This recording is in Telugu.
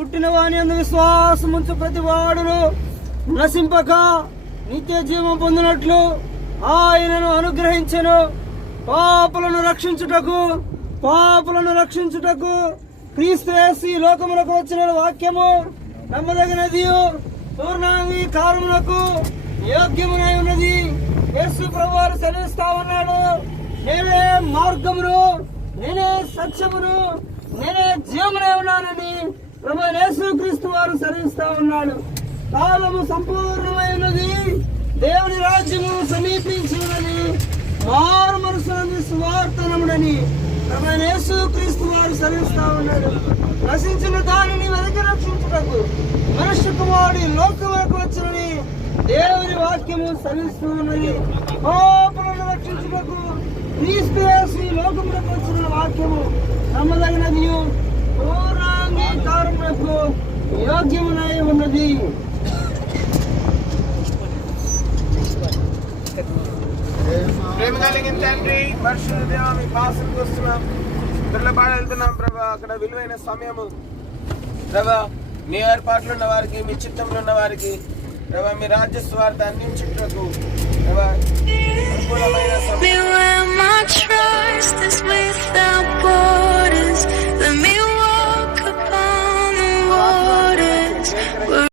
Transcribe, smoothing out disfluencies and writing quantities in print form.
పుట్టిన వాని యందు విశ్వాసముంచు ప్రతి వాడును నశింపక నిత్య జీవం పొందినట్లు ఆయనను అనుగ్రహించెను. పాపులను రక్షించుటకు క్రీస్తు యేసు ఈ లోకములకు వచ్చిన వాక్యము నమ్మదగినది, పూర్ణాంగీకారమునకు యోగ్యమునై ఉన్నది. యేసు ప్రభువారు సెలవిస్తా ఉన్నాడు, నేనే మార్గమును, నేనే సత్యమును, నేనే జీవమునై ఉన్నానని ప్రభు యేసు క్రీస్తు వారు సెలవిస్తా ఉన్నాడు. కాలము సంపూర్ణమై ఉన్నది, దేవుని రాజ్యము సమీపించి ఉన్నది, మారు మనసునందు సువార్త నమ్ముడని ప్రభు యేసు క్రీస్తు వారు సెలవిస్తా ఉన్నాడు. నశించిన దానిని వెనక్కి రక్షించుటకు మనుష్య కుమారుడు లోకములకు వచ్చునని దేవుని వాక్యము సెలవిస్తూ ఉన్నది. పాపులను రక్షించుటకు క్రీస్తు యేసు ఈ లోకములకు వచ్చిన వాక్యము నమ్మదగినది, పూర్ణాంగీకారమునకు యోగ్యమునై ఉన్నది. ప్రేమ కలిగిన తండ్రి, పరిశుద్ధ దేవ, మీ పాసనకు వస్తున్నాం, పిల్లపాడు వెళ్తున్నాం ప్రభా. అక్కడ విలువైన సమయము ప్రభా, మీ ఏర్పాట్లు ఉన్న వారికి, మీ చిత్తంలో ఉన్న వారికి ప్రభా, మీ రాజ్య స్వార్థ అందించుటకు ప్రభా అనుకూలమైన సమయం